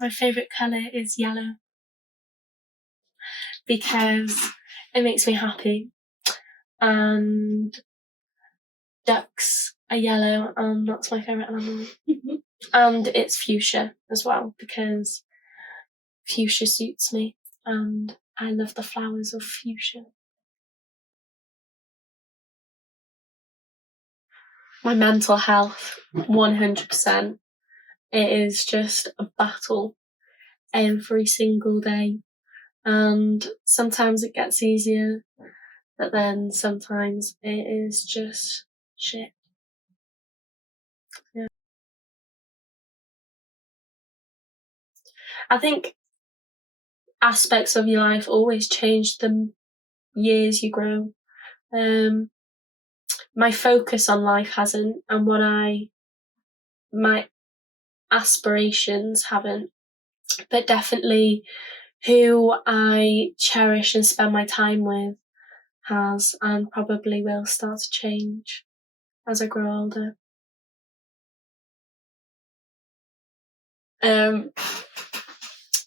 My favourite colour is yellow because it makes me happy, and ducks are yellow and that's my favourite animal. And it's fuchsia as well because fuchsia suits me and I love the flowers of fuchsia. My mental health, 100%. It is just a battle every single day, and sometimes it gets easier, but then sometimes it is just shit. Yeah. I think aspects of your life always change the years you grow. My focus on life hasn't, and my aspirations haven't, but definitely who I cherish and spend my time with has, and probably will start to change as I grow older.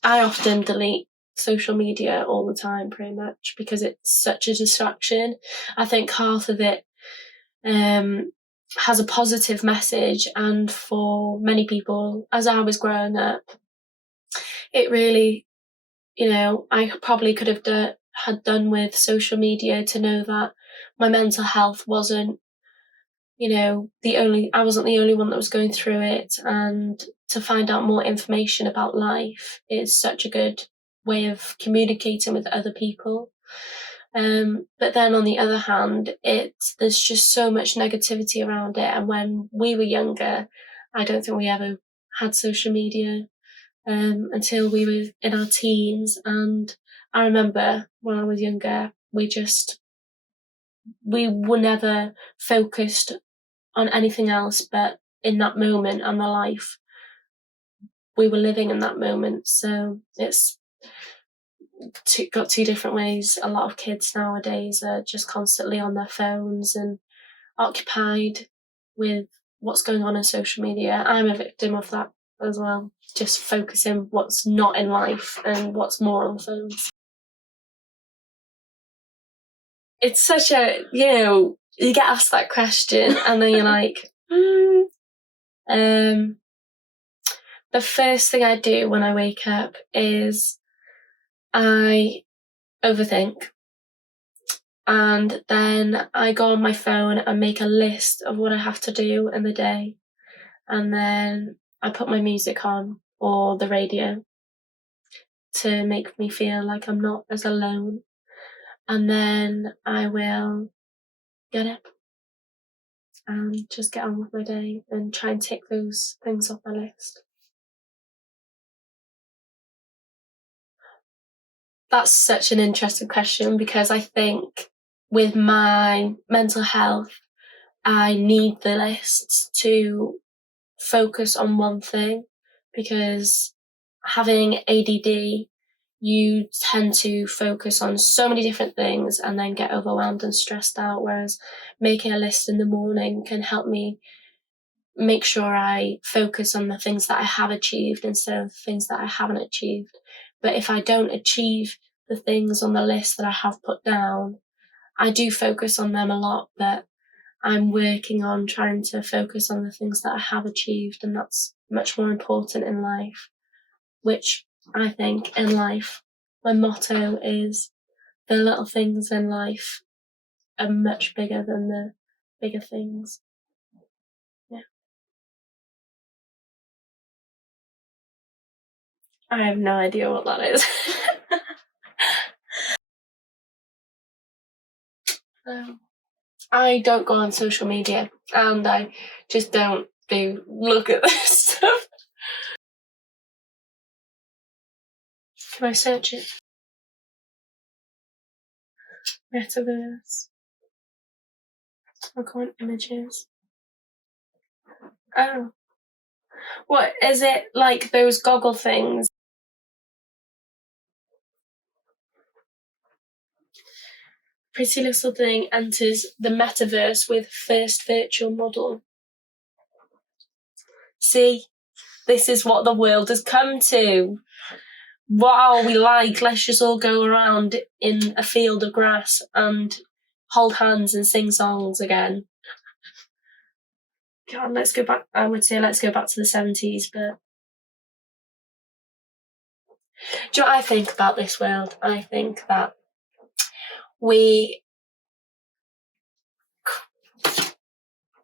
I often delete social media all the time, pretty much, because it's such a distraction. I think half of it has a positive message, and for many people, as I was growing up, it really, I probably could have had done with social media to know that my mental health wasn't, I wasn't the only one that was going through it, and to find out more information about life is such a good way of communicating with other people. But then on the other hand, there's just so much negativity around it. And when we were younger, I don't think we ever had social media until we were in our teens. And I remember when I was younger, we were never focused on anything else but in that moment and the life we were living in that moment. So it's got two different ways. A lot of kids nowadays are just constantly on their phones and occupied with what's going on social media. I'm a victim of that as well, just focusing what's not in life and what's more on the phones. It's such a, you get asked that question and then you're like, the first thing I do when I wake up is I overthink, and then I go on my phone and make a list of what I have to do in the day, and then I put my music on or the radio to make me feel like I'm not as alone, and then I will get up and just get on with my day and try and tick those things off my list. That's such an interesting question, because I think with my mental health, I need the lists to focus on one thing, because having ADD, you tend to focus on so many different things and then get overwhelmed and stressed out, whereas making a list in the morning can help me make sure I focus on the things that I have achieved instead of things that I haven't achieved. But if I don't achieve the things on the list that I have put down, I do focus on them a lot, but I'm working on trying to focus on the things that I have achieved, and that's much more important in life, which I think in life, my motto is the little things in life are much bigger than the bigger things. Yeah. I have no idea what that is. I don't go on social media, and I just don't look at this stuff. Can I search it? Metaverse. I can't images. Oh. What, is it like those goggle things? Pretty Little Thing enters the metaverse with first virtual model. See, This is what the world has come to. What are we like? Let's just all go around in a field of grass and hold hands and sing songs again. God, let's go back. I would say let's go back to the 70s, but do you know what I think about this world? I think that we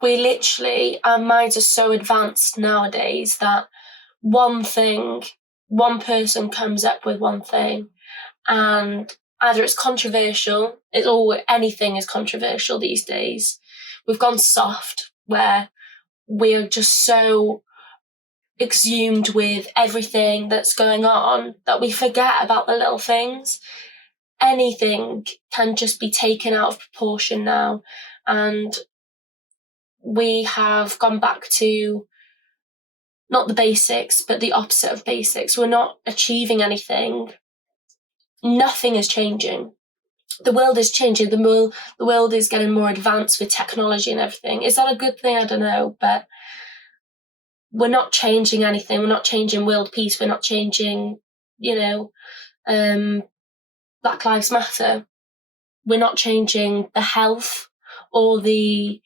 literally, our minds are so advanced nowadays that one person comes up with one thing, and either it's controversial, anything is controversial these days. We've gone soft, where we're just so exhumed with everything that's going on that we forget about the little things. Anything can just be taken out of proportion now, and we have gone back to not the basics, but the opposite of basics. We're not achieving anything. Nothing is changing. The world is changing. The world is getting more advanced with technology and everything. Is that a good thing? I don't know, but we're not changing anything. We're not changing world peace. We're not changing, Black Lives Matter. We're not changing the health or the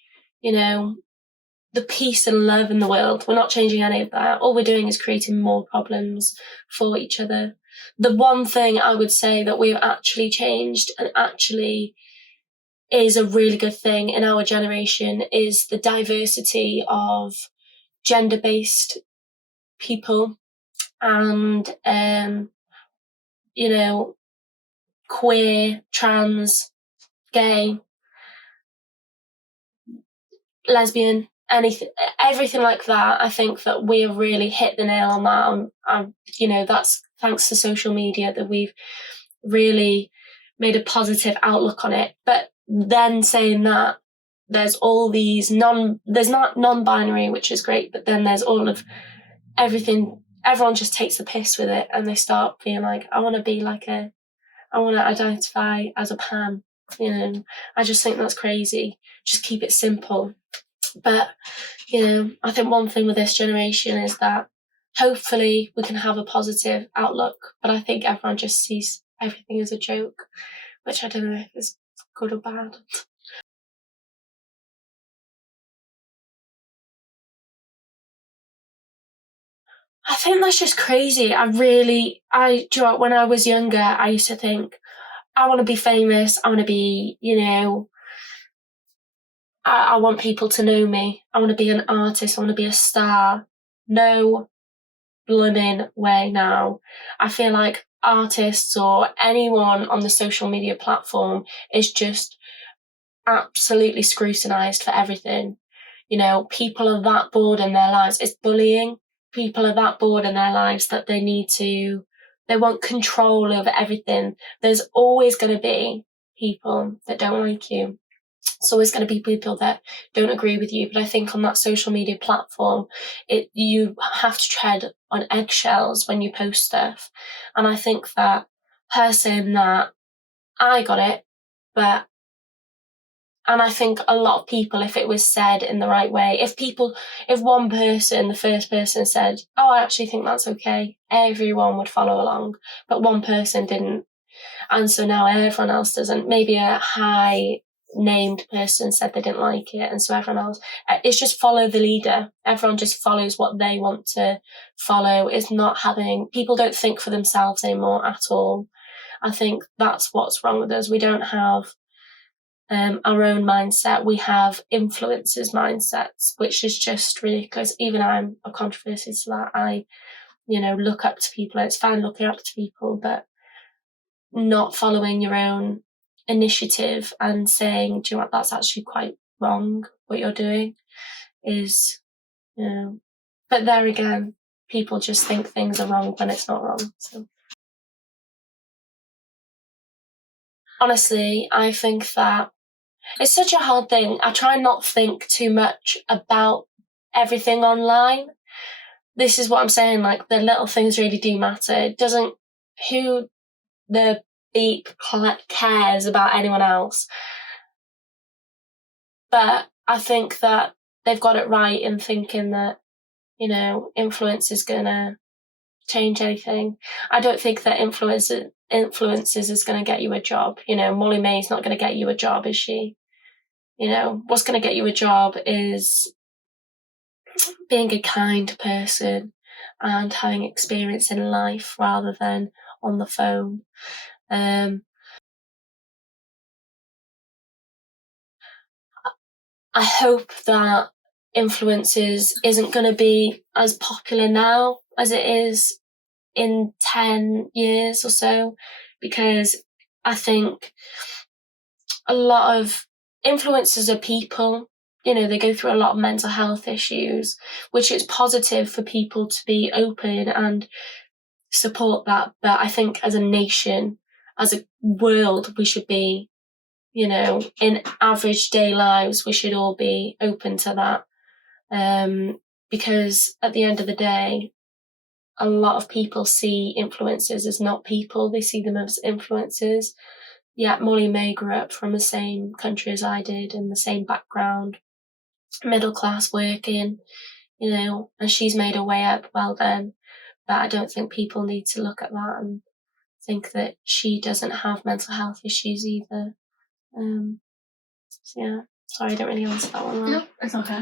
peace and love in the world. We're not changing any of that. All we're doing is creating more problems for each other. The one thing I would say that we've actually changed and actually is a really good thing in our generation is the diversity of gender-based people and, queer, trans, gay, lesbian, everything like that. I think that we have really hit the nail on that. That's thanks to social media that we've really made a positive outlook on it. But then saying that, there's all these there's not non-binary, which is great, but then there's all of everything. Everyone just takes the piss with it and they start being like, I want to identify as a pan. I just think that's crazy. Just keep it simple. But, I think one thing with this generation is that hopefully we can have a positive outlook, but I think everyone just sees everything as a joke, which I don't know if is good or bad. I think that's just crazy. When I was younger, I used to think, I want to be famous. I want to be, I want people to know me. I want to be an artist. I want to be a star. No blooming way now. I feel like artists or anyone on the social media platform is just absolutely scrutinised for everything. People are that bored in their lives. It's bullying. People are that bored in their lives that they want control over everything. There's always going to be people that don't like you. It's always going to be people that don't agree with you. But I think on that social media platform, you have to tread on eggshells when you post stuff. And I think that her saying that, I got it, and I think a lot of people, if it was said in the right way, if one person, the first person said, oh, I actually think that's okay, everyone would follow along. But one person didn't. And so now everyone else doesn't. Maybe a high named person said they didn't like it, and so everyone else, it's just follow the leader. Everyone just follows what they want to follow. People don't think for themselves anymore at all. I think that's what's wrong with us. We don't have our own mindset. We have influencers' mindsets, which is just ridiculous. Even I'm a controversy to that. I look up to people. It's fine looking up to people, but not following your own initiative and saying, do you know what, that's actually quite wrong, what you're doing is, but there again, people just think things are wrong when it's not wrong. So honestly, I think that it's such a hard thing. I try not to think too much about everything online. This is what I'm saying, like the little things really do matter. It doesn't, who the beep cares about anyone else. But I think that they've got it right in thinking that influence is going to change anything. I don't think that influences is going to get you a job. Molly-Mae's not going to get you a job, is she? What's going to get you a job is being a kind person and having experience in life rather than on the phone. I hope that influencers isn't going to be as popular now as it is in 10 years or so, because I think a lot of influencers are people. They go through a lot of mental health issues, which is positive for people to be open and support that. But I think as a nation, as a world, we should be, in average day lives, we should all be open to that. Because at the end of the day, a lot of people see influencers as not people. They see them as influencers. Yeah, Molly-Mae grew up from the same country as I did and the same background, middle class working, and she's made her way up well then. But I don't think people need to look at that and think that she doesn't have mental health issues either. So yeah, sorry, I don't really answer that one well. No, it's okay.